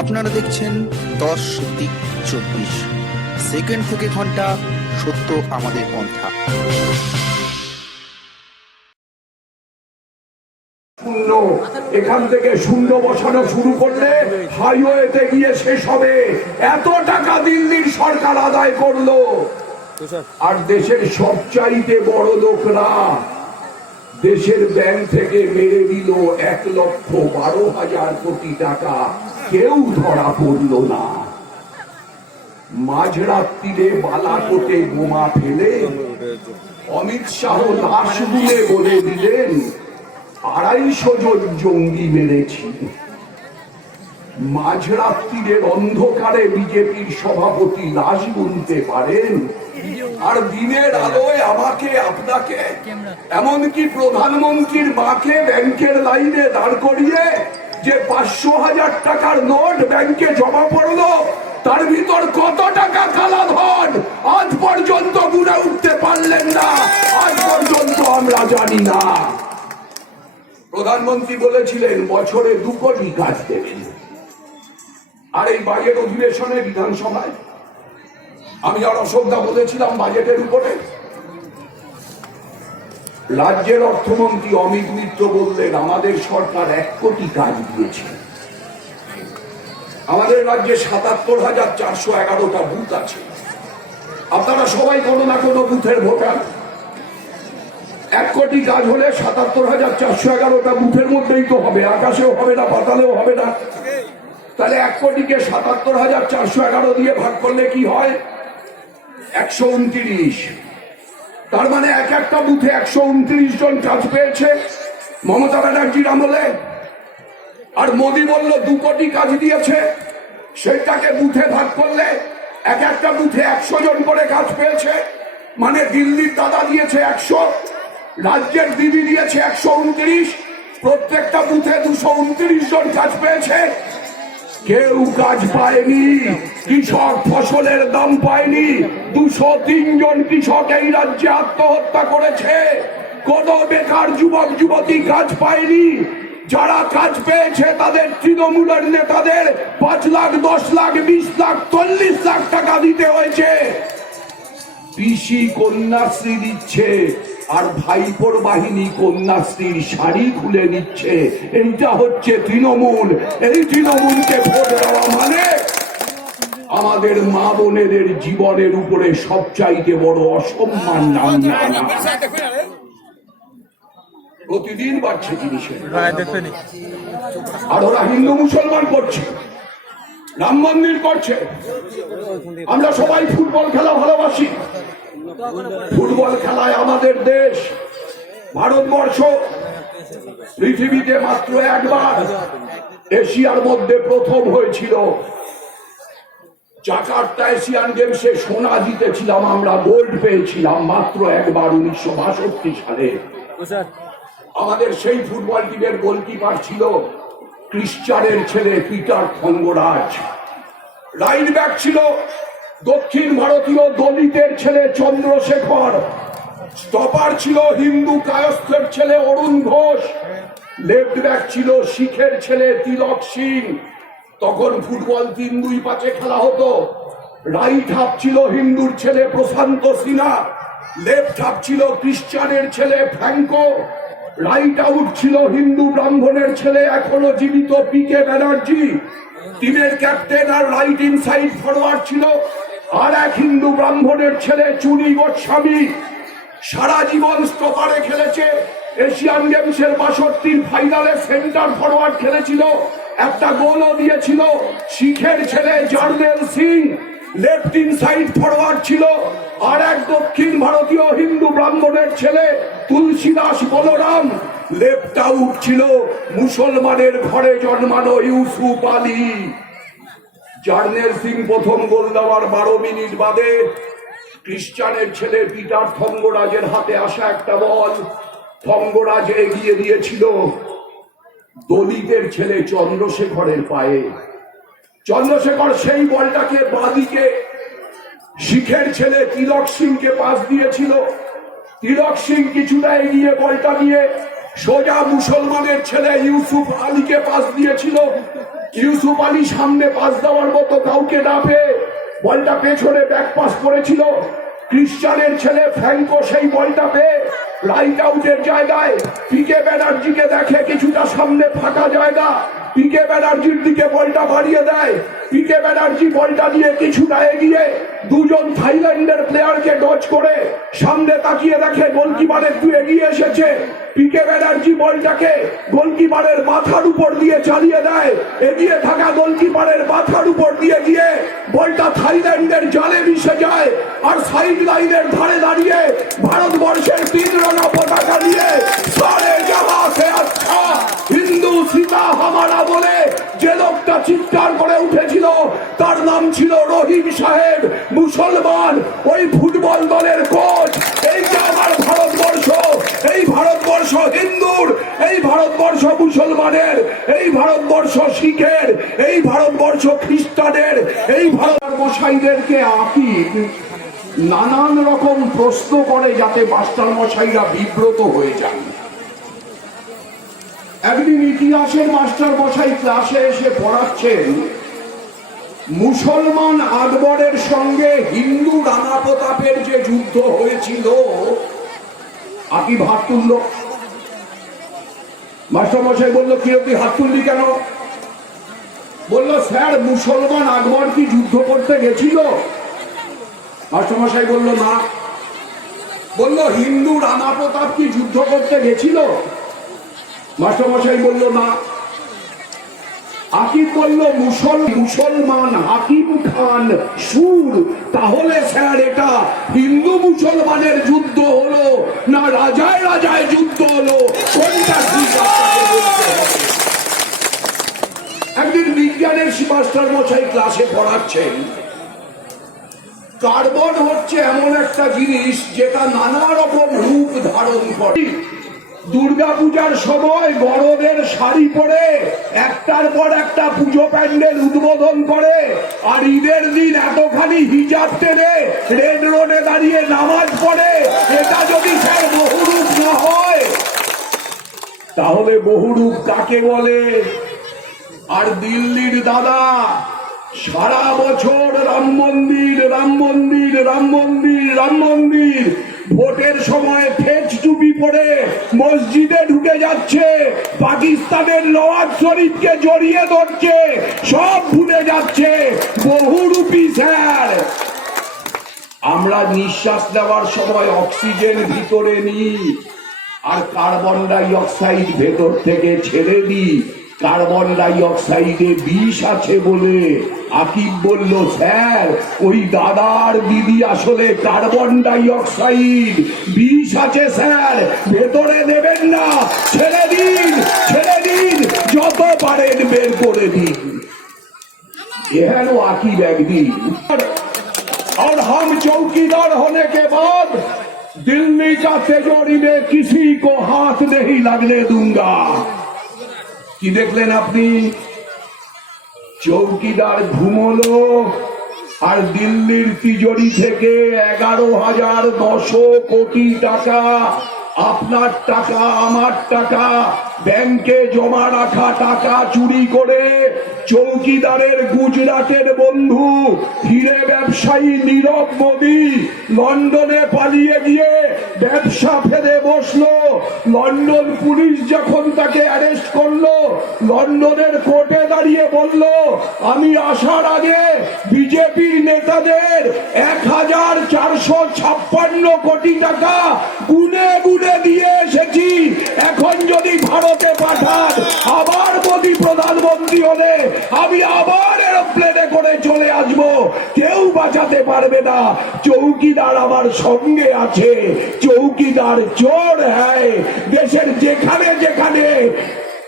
আপনারা দেখছেন 10 দিক 24 সেকেন্ড থেকে ঘন্টা, সত্য আমাদের পন্থা। এখান থেকে শূন্য বসানো শুরু করলে হাইওয়েতে গিয়ে শেষ হবে। এত টাকা দিল্লির সরকার আদায় করলো, আর দেশের সবচাইতে বড় লোকরা দেশের ব্যাংক থেকে মেরে দিল 1,12,000 কোটি টাকা। কেউ ধরা পড়ল না। মাঝরাত্রিরে বালাকোটে বোমা ফেলে অমিত শাহ লাশ গুলে বলে দিলেন 250 জন জঙ্গি মেরেছি। মাঝরাত্রিরের অন্ধকারে বিজেপির সভাপতি লাশ গুনতে পারেন, আর দিনের আলোয় আমাকে আপনাকে এমনকি প্রধানমন্ত্রীর মাকে ব্যাংকের লাইনে দাঁড় করিয়ে যে 500,000 টাকার নোট ব্যাংকে জমা পড়লো, তার ভিতর কত টাকা কালাধন আজ পর্যন্ত গুনে উঠতে পারলেন না। আজ পর্যন্ত আমরা জানি না। প্রধানমন্ত্রী বলেছিলেন বছরে 2 কোটি কাজ দেবেন, আর এই বাজেট অধিবেশনে বিধানসভায় আমি আর অশোকদা বলেছিলাম বাজেটের উপরে। রাজ্যের অর্থমন্ত্রী অমিত মিত্র বললেন আমাদের সরকার 1 কোটি কাজ দিয়েছে। আমাদের রাজ্যে 77,411টা বুথ আছে। আপনারা সবাই কোনো না কোনো বুথের ভোটার। 1 কোটি কাজ হলে 77,411টা বুথের মধ্যেই তো হবে, আকাশেও হবে না, পাতালেও হবে না। তাহলে 1 কোটিকে 77,411 দিয়ে ভাগ করলে কি হয়? 129। তার মানে এক একটা বুথে 129 জন কাজ পেয়েছে মমতা ব্যানার্জির আমলে। আর মোদী বলল 2 কোটি কাজ দিয়েছে, সেটাকে বুথে ভাগ করলে এক একটা বুথে 100 জন করে কাজ পেয়েছে। মানে দিল্লির দাদা দিয়েছে 100, রাজ্যের দিদি দিয়েছে 129, প্রত্যেকটা বুথে 229 জন কাজ পেয়েছে। কেউ কাজ পায়নি। কৃষক ফসলের দাম পায়নি। 203 জন কৃষক এই রাজ্যে আত্মহত্যা করেছে। কোন বেকার যুবক যুবতী কাজ পায়নি। যারা কাজ পেয়েছে তাদের তৃণমূলের নেতাদের 5 লাখ, 10 লাখ, 20 লাখ, 40 লাখ টাকা দিতে হয়েছে। পিসি কন্যাশ্রী দিচ্ছে, আর ভাইপোর বাহিনী কন্যাশ্রীর শাড়ি খুলে দিচ্ছে। এইটা হচ্ছে তৃণমূল। এই তৃণমূলকে ভোট দেওয়া মানে আমাদের মা বোনেদের জীবনের উপরে সবচাইতে বড় অসম্মান নামিয়ে আনা। প্রতিদিন বাড়ছে জিনিসের, আর ওরা হিন্দু মুসলমান করছে, রাম মন্দির করছে। আমরা সবাই ফুটবল খেলা ভালোবাসি। ফুটবল খেলায় আমাদের দেশ ভারতবর্ষ পৃথিবীতে মাত্র একবার এশিয়ার মধ্যে প্রথম হয়েছিল। জাকার্তা এশিয়ান গেমসে সোনা জিতেছিলাম আমরা, গোল্ড পেয়েছিলাম মাত্র একবার 1962 সালে। আমাদের সেই ফুটবল টিমের গোলকিপার ছিল ক্রিশ্চানের ছেলে পিটার থঙ্গরাজ। রাইট ব্যাক ছিল দক্ষিণ ভারতীয় দলিতের ছেলে চন্দ্রশেখর। স্টপার ছিল হিন্দু কায়স্থের ছেলে অরুণ ঘোষ। লেফট ব্যাক ছিল শিখের ছেলে তিলক সিং। তখন ফুটবল 3-2-5 খেলা হতো। রাইট হাফ ছিল হিন্দুর ছেলে প্রশান্ত সিনহা, লেফট হাফ ছিল ক্রিশ্চানের ছেলে ফ্র্যাঙ্কো, রাইট আউট ছিল হিন্দু ব্রাহ্মণের ছেলে এখনো জীবিত পিকে ব্যানার্জি। টিমের ক্যাপ্টেন আর রাইট ইনসাইড ফরওয়ার্ড ছিল আর এক হিন্দু ব্রাহ্মণের ছেলে চুনি গোস্বামী। সারা জীবন স্টপারে খেলেছে। এশিয়ান গেমসের 62 ফাইনালে সেন্টার ফরওয়ার্ড খেলেছিল, একটা গোলও দিয়েছিল। শিখের ছেলে journal Singh left inside forward ছিল, আর এক দক্ষিণ ভারতীয় হিন্দু ব্রাহ্মণের ছেলে তুলসীদাস বলরাম লেফট আউট ছিল মুসলমানের ঘরে জন্মানো ইউসুফ আলী। জার্নেল সিং প্রথম গোল দেওয়ার 12 মিনিট বাদে ক্রিশ্চানের ছেলে পিটার থঙ্গরাজের হাতে আসা একটা বল থঙ্গরাজ এগিয়ে দিয়েছিল দলিতের ছেলে চন্দ্রশেখরের পায়ে। চন্দ্রশেখর সেই বলটাকে বাঁদিকে শিখের ছেলে তিলক সিংকে পাস দিয়েছিল। তিলক সিং কিছুটা এগিয়ে বলটা নিয়ে সোজা মুসলমানের ছেলে ইউসুফ আলীকে পাস দিয়েছিল। ইউসুফ আলী সামনে পাস দেওয়ার মতো কাউকে না পেয়ে বলটা পেছনে ব্যাক পাস করেছিল। ক্রিশ্চানের ছেলে ফ্র্যাঙ্কো সেই বলটা পেয়ে রাইট আউটের জায়গায় পিকে ব্যানার্জিকে দেখে কিছুটা সামনে ফাঁকা জায়গা, পিকে ব্যানার্জির দিকে বলটা বাড়িয়ে দেয়। পিকে ব্যানার্জি বলটা নিয়ে কিছুটা এগিয়ে দুজন থাইল্যান্ডের প্লেয়ারকে ডচ করে সামনে তাকিয়ে দেখে গোলকিপার একটু এগিয়ে এসেছে। পিকে ব্যানার্জি বলটাকে গোলকিপারের মাথার উপর দিয়ে চালিয়ে দেয়, এগিয়ে থাকা গোলকিপারের মাথার উপর দিয়ে গিয়ে বলটা থাইল্যান্ডের জালে মিশে যায়। আর সাইড লাইনের ধারে দাঁড়িয়ে ভারতবর্ষের 3 রঙা পতাকা নিয়ে সারে জাহাঁ সে আচ্ছা হিন্দু সীতা হামারা বলে যে লোকটা চিৎকার করে উঠেছিল তার নাম ছিল রহিম সাহেব, মুসলমান, ওই ফুটবল দলের কোচ। এইটা আমার ভারতবর্ষ, এই ভারতবর্ষ হিন্দুর, এই ভারতবর্ষ মুসলমানের, এই ভারতবর্ষ শিখের, এই ভারতবর্ষ খ্রিস্টানের, এই ভারত মশাইদেরকে আকিব নানান রকম প্রশ্ন করে যাতে মাস্টার মশাইরা বিব্রত হয়ে যান। একদিন ইতিহাসের মাস্টার মশাই ক্লাসে এসে পড়াচ্ছেন মুসলমান আকবরের সঙ্গে হিন্দু রানা প্রতাপের যে যুদ্ধ হয়েছিল। আকিব হাত তুলল। মাস্টার মশাই বলল, কি তুই হাত তুললি কেন? বলল, স্যার মুসলমান আকবর কি যুদ্ধ করতে গেছিল? মাস্টার মশাই বলল, না। বলল, হিন্দু রানা প্রতাপ কি যুদ্ধ করতে গেছিল? মাস্টার মশাই বলল, না। আকিব বলল, মুসলমান হাকিম খান সুর, তাহলে স্যার এটা হিন্দু মুসলমানের যুদ্ধ হলো না রাজায় রাজায় যুদ্ধ হলো? কোনটা ঠিক? একদিন বিজ্ঞানের মাস্টার মশাই ক্লাসে পড়াচ্ছেন কার্বন হচ্ছে এমন একটা জিনিস যেটা নানা রকম রূপ ধারণ করে। দুর্গা পূজার সময় বড়দের শাড়ি পরে একটার পর একটা পুজো প্যান্ডেল উদ্বোধন করে, আর ঈদের দিন এতখানি হিজাব টেনে রেড রোডে দাঁড়িয়ে নামাজ পড়ে। এটা যদি স্যার বহুরূপ না হয় তাহলে বহুরূপ কাকে বলে? আর দিল্লির দাদা সারা বছর রাম মন্দির রাম মন্দির রাম মন্দির রাম মন্দির, ভোটের সময় ফেজ টুপি পরে মসজিদে ঢুকে যাচ্ছে, পাকিস্তানের নওয়াজ শরীফকে জড়িয়ে ধরছে, সব ভুলে যাচ্ছে। বহুরূপী স্যার। আমরা নিঃশ্বাস নেওয়ার সময় অক্সিজেন ভিতরে নিই আর কার্বন ডাই অক্সাইড ভেতর থেকে ছেড়ে দিই। কার্বন ডাই অক্সাইডে বিষ আছে বলে আকিব বলল, স্যার ওই দাদার দিদি আসলে কার্বন ডাই অক্সাইড, বিষ আছে স্যার, ভেতরে দেবেন না, ছেড়ে দিন, ছেড়ে দিন, যত পারেন বের করে দিন। এহেন আকিব একদিন, और हम चौकीदार होने के बाद दिल्ली का तिजोरी में किसी को हाथ नहीं लगने दूंगा। কি দেখলেন আপনি? চৌকিদার ঘুমলো আর দিল্লির তিজোরি থেকে 11,900 কোটি টাকা, আপনার টাকা আমার টাকা, ব্যাংকে জমা রাখা টাকা চুরি করে চৌকিদারের গুজরাটের বন্ধু হিরে ব্যবসায়ী নীরব মোদী লন্ডনে পালিয়ে গিয়ে ব্যবসা ফেলে বসলো। লন্ডন পুলিশ যখন তাকে অ্যারেস্ট করলো, লন্ডনের কোর্টে দাঁড়িয়ে বলল, আমি আসার আগে বিজেপির নেতাদের 1,456 কোটি টাকা গুনে গুনে দিয়ে এসেছি। এখন যদি ভারতে পাঠান, আবার মোদী প্রধানমন্ত্রী হলে আমি আবার এরোপ্লেনে করে চলে আসবো, কেউ বাঁচাতে পারবে না। চৌকিদার আমার সঙ্গে আছে, চৌকিদার চোর হ্যায়। দেশের যেখানে যেখানে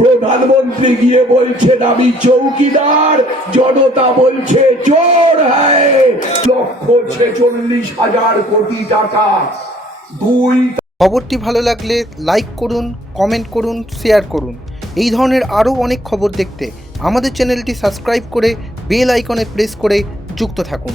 প্রধানমন্ত্রী গিয়ে বলছেন আমি চৌকিদার, জনতা বলছে চোর হ্যায়। 1,46,000 কোটি টাকা। খবরটি ভালো লাগলে লাইক করুন, কমেন্ট করুন, শেয়ার করুন। এই ধরনের আরও অনেক খবর দেখতে আমাদের চ্যানেলটি সাবস্ক্রাইব করে বেল আইকনে প্রেস করে যুক্ত থাকুন।